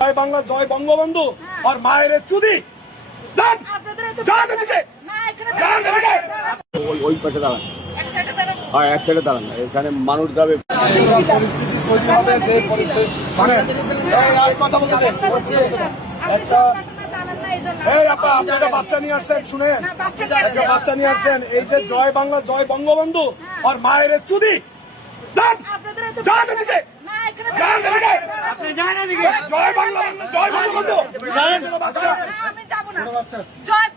জয় বাংলা, জয় বঙ্গবন্ধু আর মায়ের চুদি। ওই পাশে দাঁড়ান, হ্যাঁ এক সাইডে দাঁড়ান, এখানে মানুষ যাবে। পরিস্থিতি তৈরি হবে যে পরিস্থিতি কথা বলতে আপনারা বাচ্চা নিয়ে আসছেন, শুনেন একটা বাচ্চা নিয়ে আসছেন। এই যে জয় বাংলা, জয় বঙ্গবন্ধু আর মায়ের চুদি। জয় বাংলা, জয় বঙ্গবন্ধু। জয়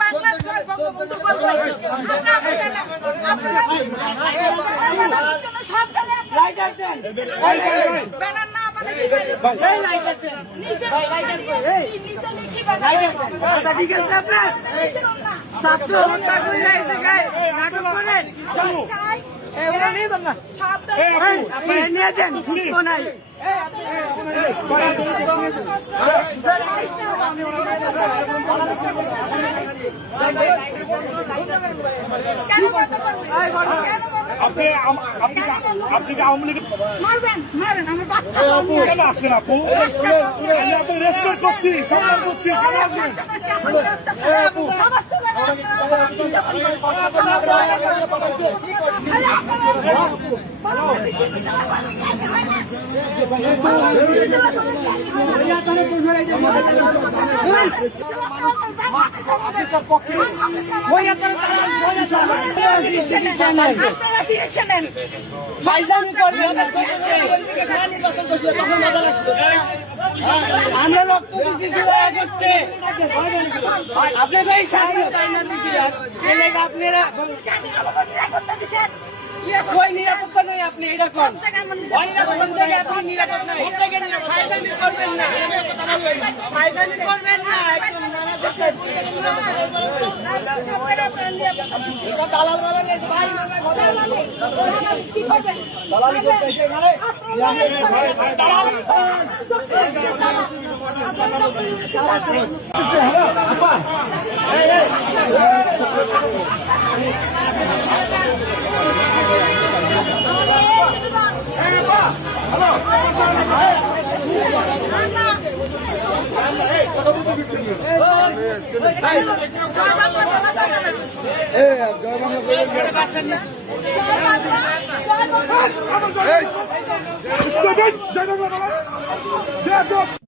বাংলা, জয় বঙ্গবন্ধু ঠিক আছে আপনার ছাত্র হত্যা করে নাটক করেন আপনারা নিয়ে যান, সুস্থ নাই। আপনি কি আওয়ামী লীগ মারবেন? মারেন, আমার বাচ্চা কেন আসছেন আপু? আপনি রেসপেক্ট করছি, সম্মান করছি, কেন আসবেন? আমরা রক্ত দিচ্ছি জুলাই আগস্টে, আপনারা এই স্বাধীনতা আপনারা ওই নিরাপত্তা নয়। আপনি এটা করেন, আপনি নিরাপদ নাই, করবেন না, করবেন না। জয় বাংলা।